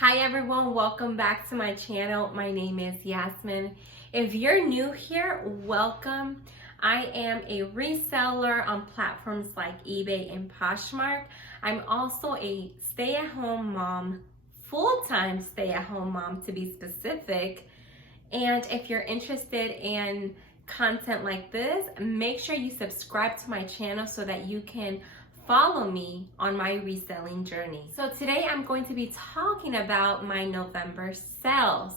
Hi everyone, welcome back to my channel. My name is Yasmin. If you're new here, welcome. I am a reseller on platforms like eBay and Poshmark. I'm also a stay-at-home mom, full-time stay-at-home mom to be specific. And if you're interested in content like this, make sure you subscribe to my channel so that you can follow me on my reselling journey. So today I'm going to be talking about my November sales.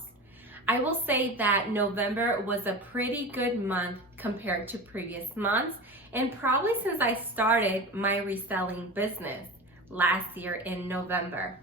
I will say that November was a pretty good month compared to previous months, and probably since I started my reselling business last year in November.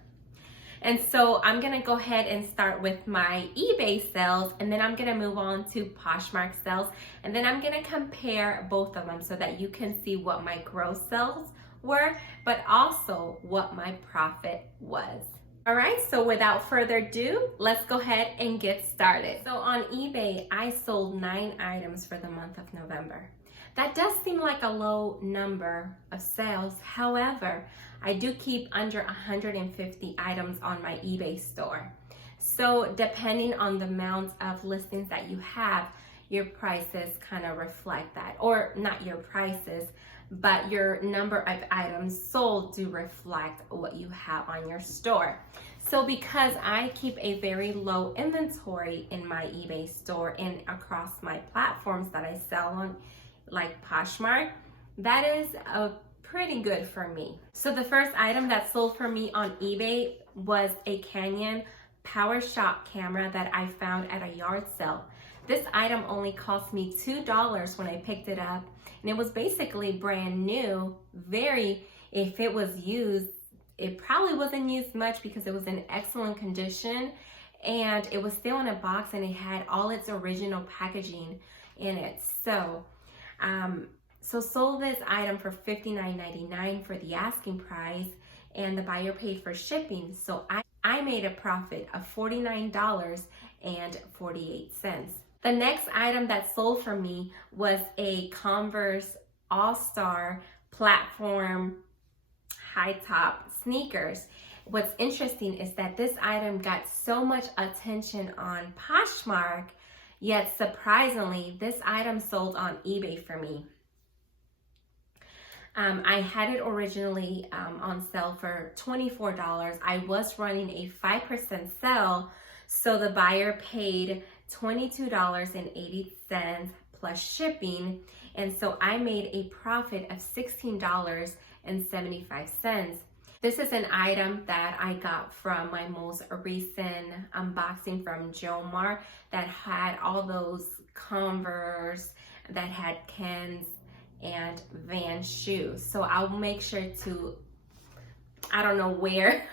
And so I'm gonna go ahead and start with my eBay sales, and then I'm gonna move on to Poshmark sales, and then I'm gonna compare both of them so that you can see what my gross sales were, but also what my profit was. All right, so without further ado, let's go ahead and get started. So on eBay, I sold 9 items for the month of November. That does seem like a low number of sales. However, I do keep under 150 items on my eBay store. So depending on the amount of listings that you have, your prices kind of reflect that, or not your prices, but your number of items sold do reflect what you have on your store. So because I keep a very low inventory in my eBay store and across my platforms that I sell on, like Poshmark, that is pretty good for me. So the first item that sold for me on eBay was a Canon PowerShot camera that I found at a yard sale. This item only cost me $2 when I picked it up, and it was basically brand new. If it was used, it probably wasn't used much because it was in excellent condition, and it was still in a box and it had all its original packaging in it. So sold this item for $59.99 for the asking price, and the buyer paid for shipping. So I made a profit of $49.48. The next item that sold for me was a Converse All-Star platform high top sneakers. What's interesting is that this item got so much attention on Poshmark, yet surprisingly, this item sold on eBay for me. I had it originally on sale for $24. I was running a 5% sale, so the buyer paid $22.80 plus shipping, and so I made a profit of $16.75. This is an item that I got from my most recent unboxing from Jomar that had all those Converse, that had Kens and Van shoes. So I'll make sure to, I don't know where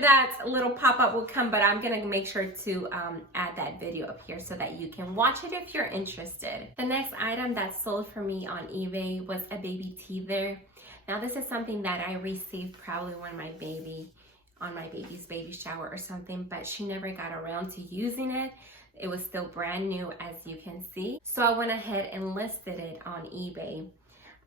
that little pop-up will come, but I'm gonna make sure to add that video up here so that you can watch it if you're interested. The next item that sold for me on eBay was a baby teether. Now this is something that I received probably when my baby's baby shower or something, but she never got around to using it. It was still brand new, as you can see. So I went ahead and listed it on eBay.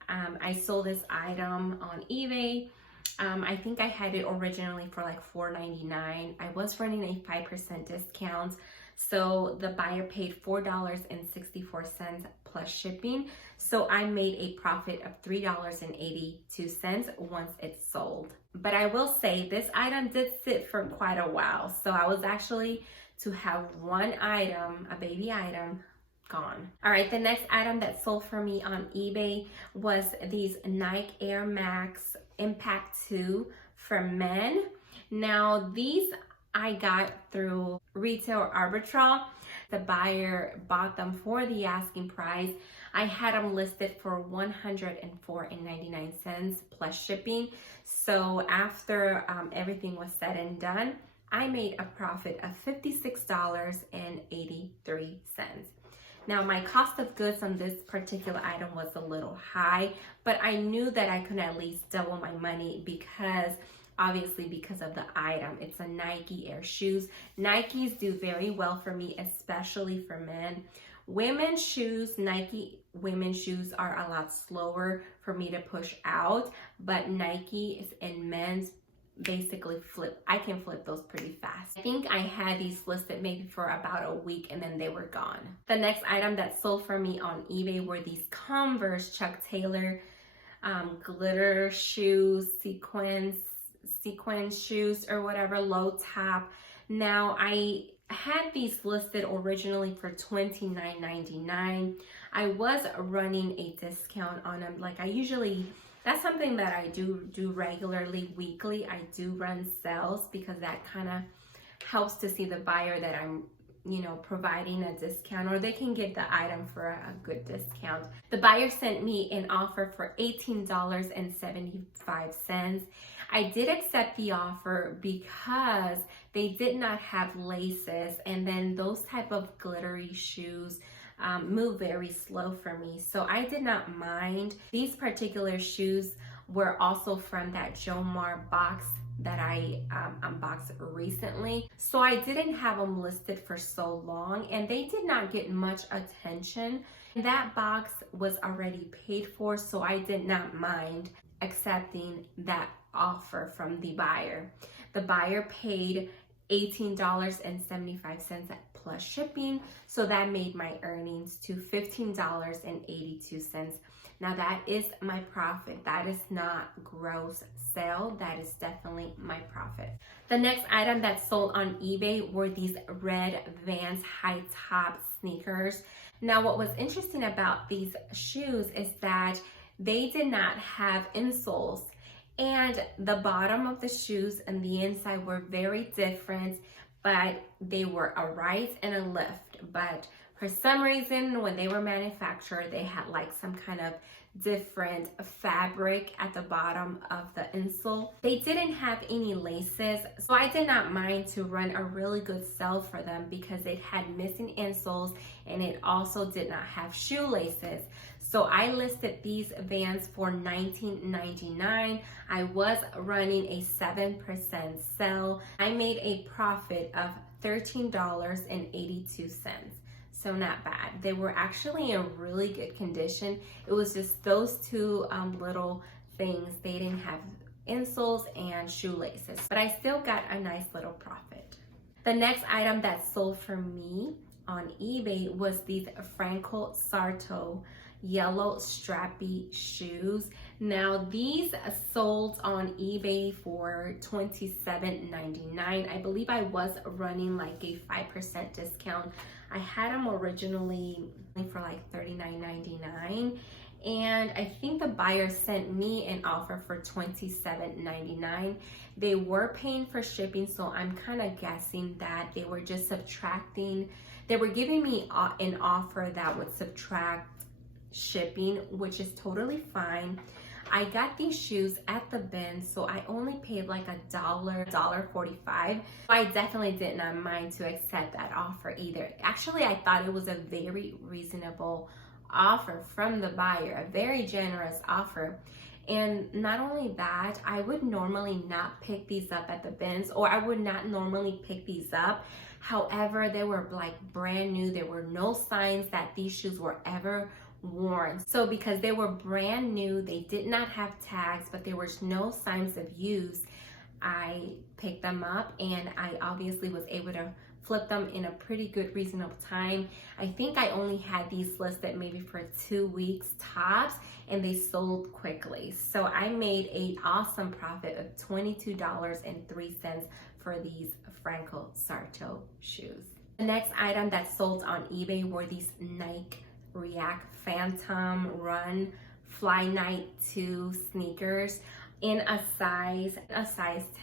I sold this item on eBay. I think I had it originally for like $4.99. I was running a 5% discount, so the buyer paid $4.64 plus shipping. So I made a profit of $3.82 once it's sold. But I will say this item did sit for quite a while. So I was actually to have one item, a baby item, gone. All right, the next item that sold for me on eBay was these Nike Air Max Impact 2 for men. Now these I got through retail arbitrage. The buyer bought them for the asking price. I had them listed for $104.99 plus shipping. So after everything was said and done, I made a profit of $56.83. Now my cost of goods on this particular item was a little high, but I knew that I could at least double my money because obviously because of the item. It's a Nike Air shoes. Nikes do very well for me, especially for men. Women's shoes, Nike women's shoes are a lot slower for me to push out, but Nike is in men's basically I can flip those pretty fast. I think I had these listed maybe for about a week and then they were gone. The next item that sold for me on eBay were these Converse Chuck Taylor glitter shoes, sequin shoes or whatever, low top. Now I had these listed originally for $29.99. I was running a discount on them. Like that's something that I do regularly, weekly. I do run sales because that kind of helps to see the buyer that I'm, providing a discount, or they can get the item for a good discount. The buyer sent me an offer for $18.75. I did accept the offer because they did not have laces, and then those type of glittery shoes move very slow for me, so I did not mind. These particular shoes were also from that Jomar box that I unboxed recently, so I didn't have them listed for so long, and they did not get much attention. That box was already paid for, so I did not mind accepting that offer from the buyer. The buyer paid $18.75 plus shipping, so that made my earnings to $15.82. Now that is my profit. That is not gross sale. That is definitely my profit. The next item that sold on eBay were these red Vans high top sneakers. Now what was interesting about these shoes is that they did not have insoles, and the bottom of the shoes and the inside were very different, but they were a rise and a lift. But for some reason, when they were manufactured, they had like some kind of different fabric at the bottom of the insole. They didn't have any laces, so I did not mind to run a really good sale for them because it had missing insoles and it also did not have shoelaces. So I listed these Vans for $19.99. I was running a 7% sale. I made a profit of $13.82. So not bad. They were actually in really good condition. It was just those two little things. They didn't have insoles and shoelaces, but I still got a nice little profit. The next item that sold for me on eBay was these Franco Sarto yellow strappy shoes. Now these sold on eBay for $27.99. I believe I was running like a 5% discount. I had them originally for like $39.99, and I think the buyer sent me an offer for $27.99. They were paying for shipping, so I'm kind of guessing that they were just subtracting. They were giving me an offer that would subtract shipping, which is totally fine. I got these shoes at the bin, so I only paid like $1.45. I definitely did not mind to accept that offer either. Actually, I thought it was a very reasonable offer from the buyer, a very generous offer. And not only that, I would normally not pick these up at the bins, or I would not normally pick these up. However, they were like brand new. There were no signs that these shoes were ever worn. So because they were brand new, they did not have tags, but there was no signs of use, I picked them up, and I obviously was able to flip them in a pretty good reasonable time. I think I only had these listed maybe for 2 weeks tops, and they sold quickly. So I made an awesome profit of $22.03 for these Franco Sarto shoes. The next item that sold on eBay were these Nike React Phantom Run Fly Night 2 sneakers in a size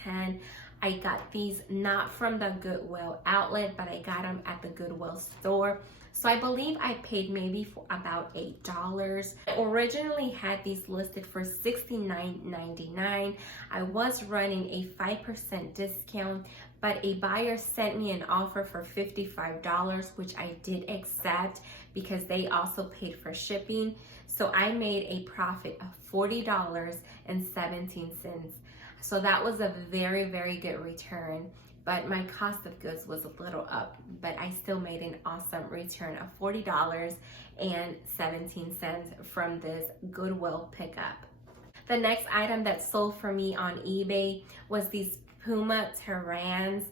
10. I got these not from the Goodwill outlet, but I got them at the Goodwill store. So I believe I paid maybe for about $8. I originally had these listed for $69.99. I was running a 5% discount, but a buyer sent me an offer for $55, which I did accept because they also paid for shipping. So I made a profit of $40.17. So that was a very, very good return, but my cost of goods was a little up, but I still made an awesome return of $40.17 from this Goodwill pickup. The next item that sold for me on eBay was these Puma Terrans.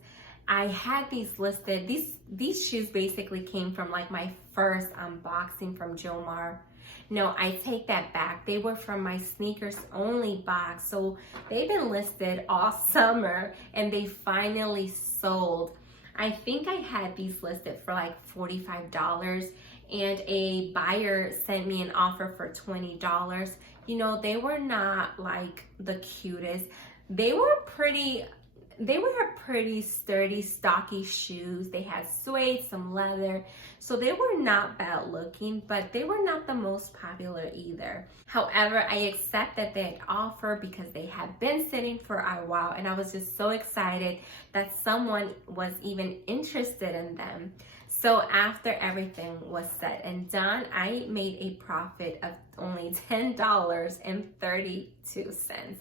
I had these listed. These shoes basically came from like my first unboxing from Jomar. No, I take that back. They were from my sneakers only box. So they've been listed all summer and they finally sold. I think I had these listed for like $45 and a buyer sent me an offer for $20. You know, they were not like the cutest. They were pretty sturdy, stocky shoes. They had suede, some leather. So they were not bad looking, but they were not the most popular either. However, I accepted that offer because they had been sitting for a while and I was just so excited that someone was even interested in them. So after everything was said and done, I made a profit of only $10.32.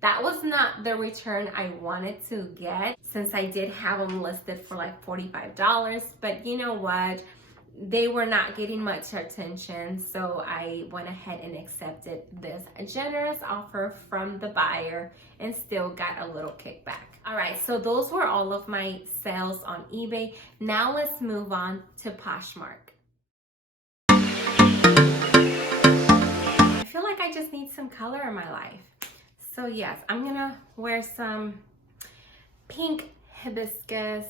That was not the return I wanted to get since I did have them listed for like $45. But you know what? They were not getting much attention. So I went ahead and accepted this generous offer from the buyer and still got a little kickback. All right, so those were all of my sales on eBay. Now let's move on to Poshmark. I feel like I just need some color in my life. So yes, I'm gonna wear some pink hibiscus.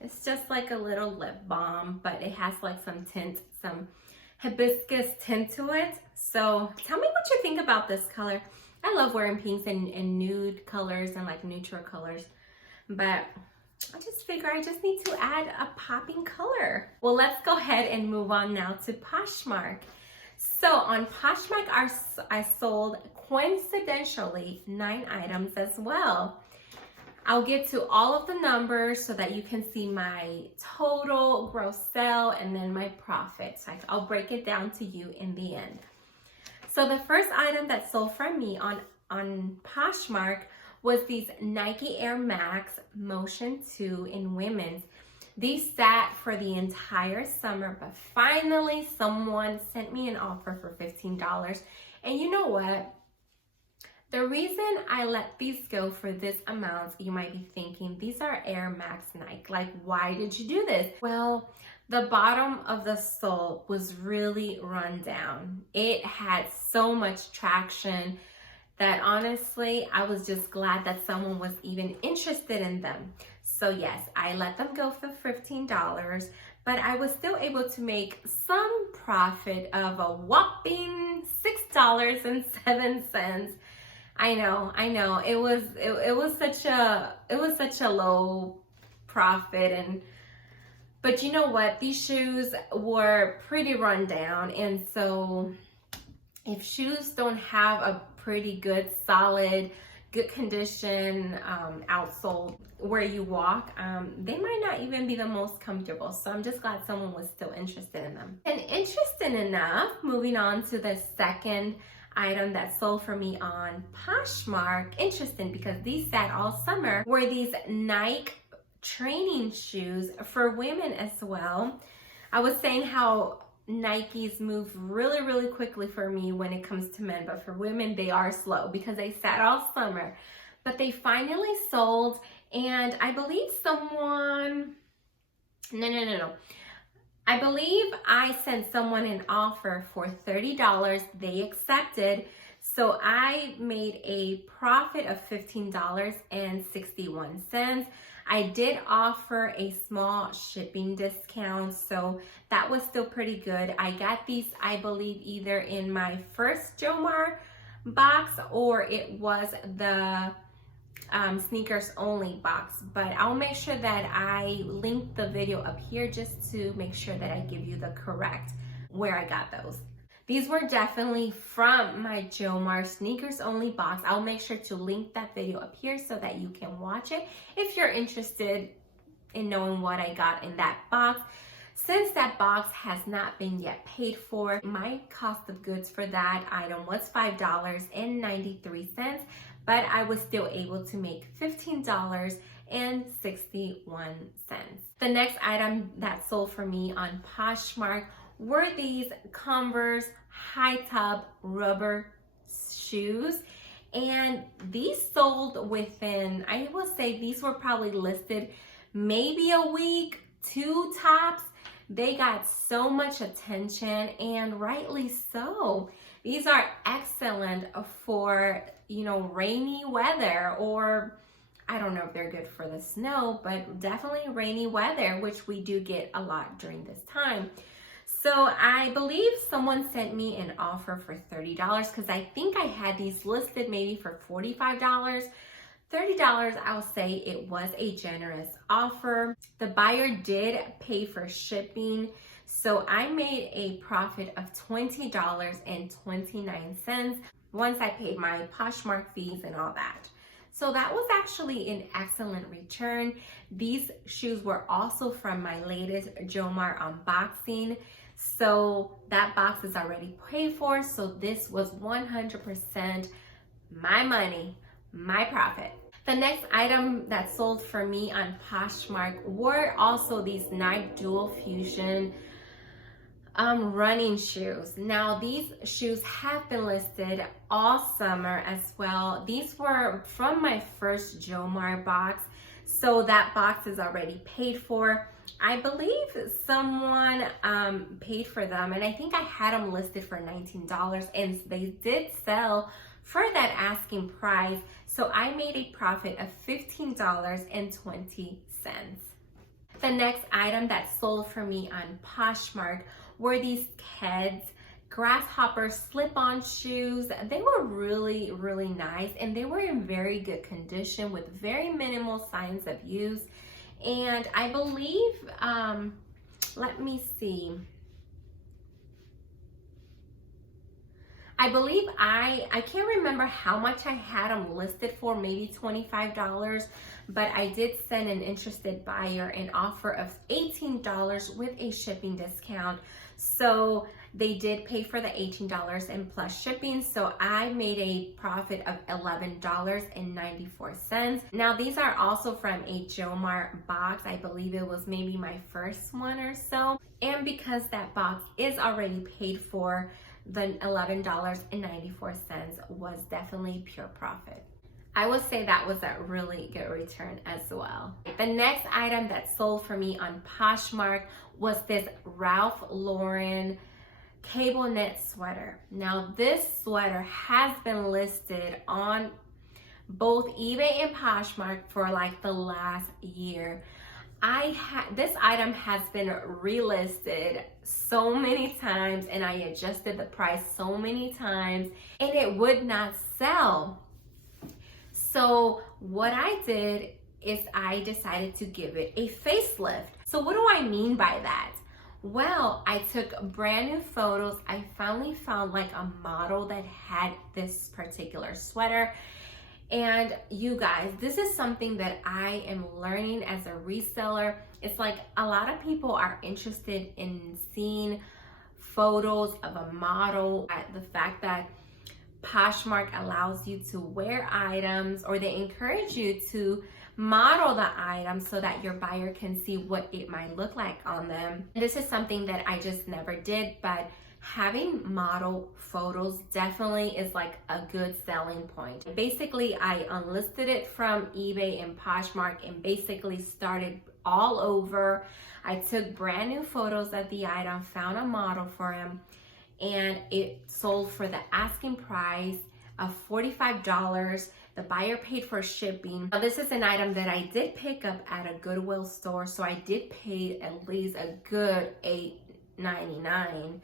It's just like a little lip balm, but it has like some tint, some hibiscus tint to it. So tell me what you think about this color. I love wearing pinks and nude colors and like neutral colors, but I just figure I just need to add a popping color. Well, let's go ahead and move on now to Poshmark. So on Poshmark, I sold coincidentally 9 items as well. I'll get to all of the numbers so that you can see my total gross sale and then my profit. So I'll break it down to you in the end. So the first item that sold from me on Poshmark was these Nike Air Max Motion 2 in women's. These sat for the entire summer, but finally someone sent me an offer for $15. And you know what? The reason I let these go for this amount, you might be thinking, these are Air Max Nike. Like, why did you do this? Well, the bottom of the sole was really run down. It had so much traction that honestly, I was just glad that someone was even interested in them. So yes, I let them go for $15, but I was still able to make some profit of a whopping $6.07. I know. It was such a low profit, but you know what? These shoes were pretty run down, and so if shoes don't have a pretty good, solid, good condition outsole where you walk, they might not even be the most comfortable. So I'm just glad someone was still interested in them. And interesting enough, moving on to the second item that sold for me on Poshmark. Interesting because these sat all summer, were these Nike training shoes for women as well. I was saying how Nikes move really, really quickly for me when it comes to men, but for women, they are slow because they sat all summer. But they finally sold, and I believe someone, no. I believe I sent someone an offer for $30. They accepted. So I made a profit of $15.61. I did offer a small shipping discount, so that was still pretty good. I got these, I believe, either in my first Jomar box or it was the sneakers only box, but I'll make sure that I link the video up here just to make sure that I give you the correct where I got those. These were definitely from my Jomar sneakers only box. I'll make sure to link that video up here so that you can watch it if you're interested in knowing what I got in that box. Since that box has not been yet paid for, my cost of goods for that item was $5.93, but I was still able to make $15.61. The next item that sold for me on Poshmark were these Converse high top rubber shoes. And these sold within, I will say these were probably listed maybe a week, 2 tops. They got so much attention, and rightly so. These are excellent for, you know, rainy weather, or I don't know if they're good for the snow, but definitely rainy weather, which we do get a lot during this time. So I believe someone sent me an offer for $30 because I think I had these listed maybe for $45. $30, I'll say it was a generous offer. The buyer did pay for shipping, so I made a profit of $20.29 once I paid my Poshmark fees and all that. So that was actually an excellent return. These shoes were also from my latest Jomar unboxing. So that box is already paid for. So this was 100% my money, my profit. The next item that sold for me on Poshmark were also these Nike Dual Fusion running shoes. Now these shoes have been listed all summer as well. These were from my first Jomar box, so that box is already paid for. I believe someone paid for them, and I think I had them listed for $19, and they did sell for that asking price, so I made a profit of $15.20. The next item that sold for me on Poshmark were these Keds Grasshopper slip-on shoes. They were really, really nice, and they were in very good condition with very minimal signs of use. And I believe, let me see. I believe I can't remember how much I had them listed for, maybe $25, but I did send an interested buyer an offer of $18 with a shipping discount. So they did pay for the $18 and plus shipping. So I made a profit of $11.94. Now these are also from a Jomar box. I believe it was maybe my first one or so. And because that box is already paid for, the $11.94 was definitely pure profit. I would say that was a really good return as well. The next item that sold for me on Poshmark was this Ralph Lauren cable knit sweater. Now this sweater has been listed on both eBay and Poshmark for like the last year. This item has been relisted so many times, and I adjusted the price so many times, and it would not sell. So what I did is I decided to give it a facelift. So what do I mean by that? Well, I took brand new photos. I finally found like a model that had this particular sweater. And you guys, this is something that I am learning as a reseller. It's like a lot of people are interested in seeing photos of a model. The fact that Poshmark allows you to wear items, or they encourage you to model the item so that your buyer can see what it might look like on them. This is something that I just never did, but having model photos definitely is like a good selling point. Basically, I unlisted it from eBay and Poshmark and basically started all over. I took brand new photos of the item, found a model for him, and it sold for the asking price of $45. The buyer paid for shipping. Now, this is an item that I did pick up at a Goodwill store, so I did pay at least a good $8.99.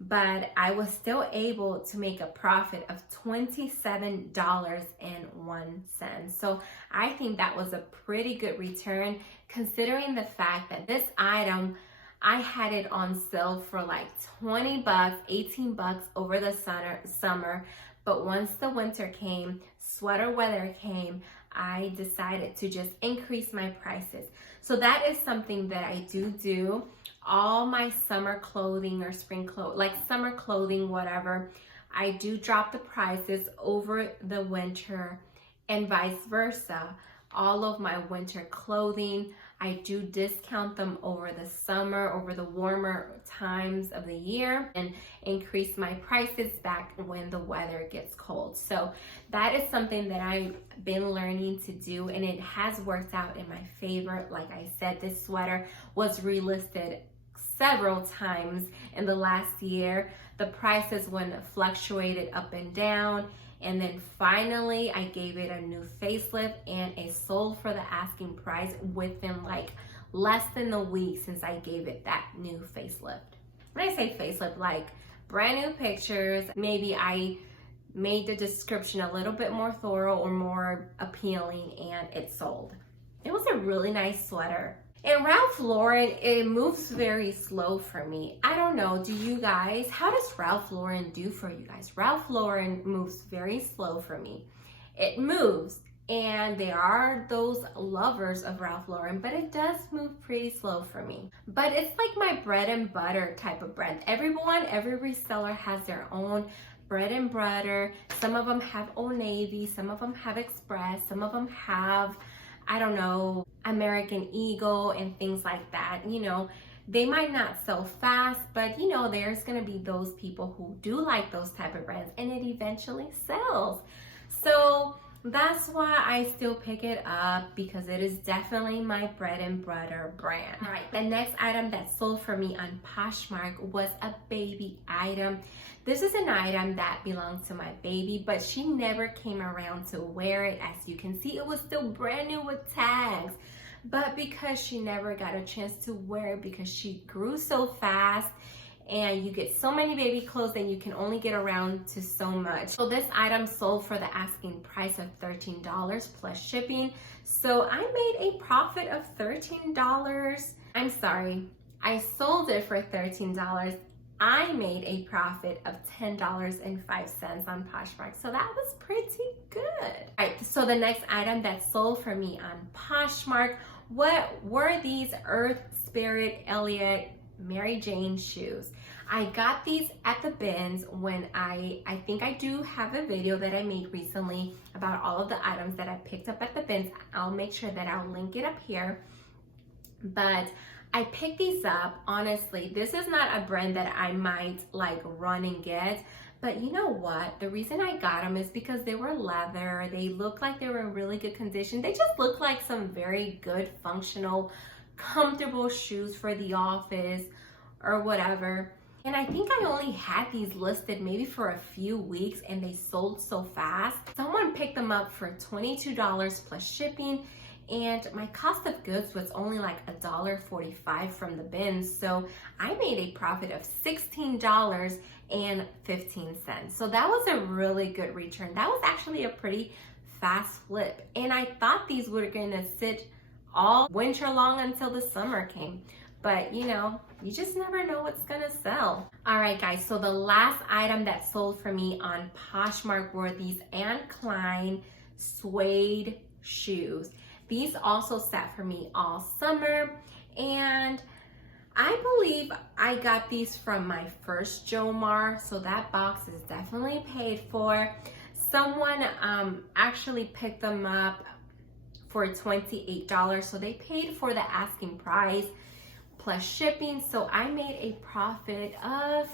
But I was still able to make a profit of $27.01. So I think that was a pretty good return, considering the fact that this item, I had it on sale for like $20, $18 over the summer. But once the winter came, sweater weather came, I decided to just increase my prices. So that is something that I do. All my summer clothing or spring clothes, like summer clothing, whatever, I do drop the prices over the winter and vice versa. all of my winter clothing. I do discount them over the summer, over the warmer times of the year, and increase my prices back when the weather gets cold. So that is something that I've been learning to do, and it has worked out in my favor. Like I said, this sweater was relisted several times in the last year. The prices when fluctuated up and down, and then finally I gave it a new facelift, and it sold for the asking price within like less than a week since I gave it that new facelift. When I say facelift, like brand new pictures, maybe I made the description a little bit more thorough or more appealing, and it sold. It was a really nice sweater. And Ralph Lauren, it moves very slow for me. I don't know, do you guys? How does Ralph Lauren do for you guys? Ralph Lauren moves very slow for me. It moves, and there are those lovers of Ralph Lauren, but it does move pretty slow for me. But it's like my bread and butter type of brand. Every reseller has their own bread and butter. Some of them have Old Navy, some of them have Express, some of them have, I don't know, American Eagle and things like that. You know, they might not sell fast, but you know, there's gonna be those people who do like those type of brands, and it eventually sells. So that's why I still pick it up, because it is definitely my bread and butter brand. All right, the next item that sold for me on Poshmark was a baby item. This is an item that belongs to my baby, but she never came around to wear it. As you can see, it was still brand new with tags. But because she never got a chance to wear it, because she grew so fast, and you get so many baby clothes and you can only get around to so much. So this item sold for the asking price of $13 plus shipping. So I made a profit of $13. I'm sorry, I sold it for $13. I made a profit of $10.05 on Poshmark. So that was pretty good. All right, so the next item that sold for me on Poshmark, what were these Earth Spirit Elliott Mary Jane shoes. I got these at the bins when I think I do have a video that I made recently about all of the items that I picked up at the bins. I'll make sure that I'll link it up here. But I picked these up. Honestly, this is not a brand that I might like run and get, but you know what? The reason I got them is because they were leather. They looked like they were in really good condition. They just look like some very good, functional, comfortable shoes for the office or whatever. And I think I only had these listed maybe for a few weeks, and they sold so fast. Someone picked them up for $22 plus shipping, and my cost of goods was only like $1.45 from the bins. So I made a profit of $16.15. So that was a really good return. That was actually a pretty fast flip. And I thought these were gonna sit all winter long until the summer came. But you know, you just never know what's gonna sell. All right guys, so the last item that sold for me on Poshmark were these Anne Klein suede shoes. These also sat for me all summer, and I believe I got these from my first Jomar, so that box is definitely paid for. Someone actually picked them up for $28, so they paid for the asking price plus shipping. So I made a profit of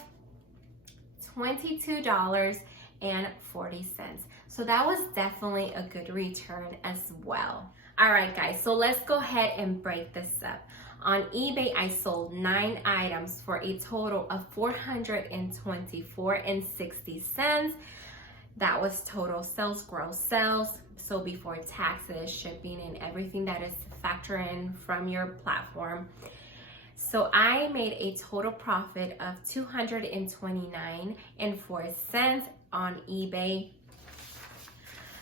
$22.40. So that was definitely a good return as well. All right guys, so let's go ahead and break this up. On eBay, I sold 9 items for a total of $424.60. That was total sales, gross sales. So before taxes, shipping, and everything that is factored in from your platform. So I made a total profit of $229.04 on eBay.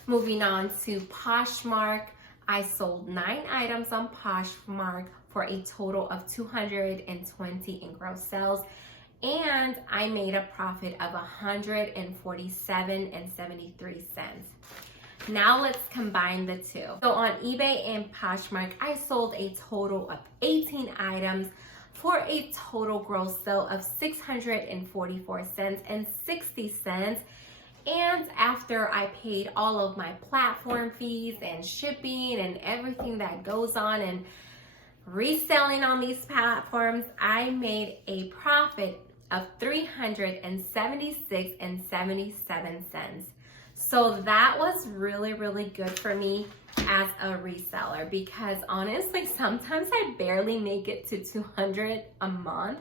Moving on to Poshmark, I sold 9 items on Poshmark for a total of $220 in gross sales, and I made a profit of $147.73. Now let's combine the two. So on eBay and Poshmark, I sold a total of 18 items for a total gross sale of $644.60. And after I paid all of my platform fees and shipping and everything that goes on and reselling on these platforms, I made a profit of $376.77. So that was really, really good for me as a reseller, because honestly, sometimes I barely make it to 200 a month.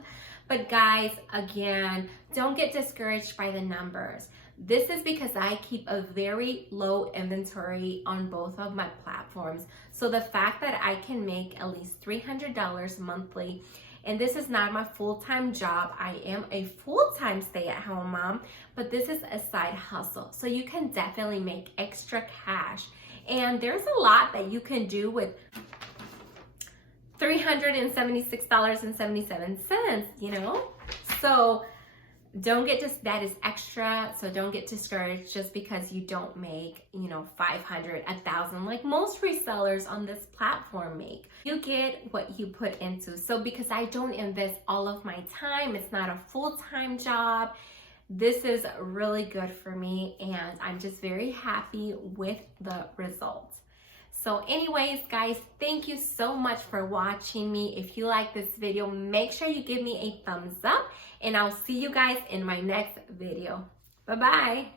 But guys, again, don't get discouraged by the numbers. This is because I keep a very low inventory on both of my platforms. So the fact that I can make at least $300 monthly, and this is not my full-time job. I am a full-time stay-at-home mom, but this is a side hustle. So you can definitely make extra cash. And there's a lot that you can do with $376.77, you know? So don't get just, that is extra. So don't get discouraged just because you don't make, you know, 500, 1,000, like most resellers on this platform make. You get what you put into. So because I don't invest all of my time, it's not a full-time job, this is really good for me, and I'm just very happy with the results. So anyways, guys, thank you so much for watching me. If you like this video, make sure you give me a thumbs up, and I'll see you guys in my next video. Bye-bye.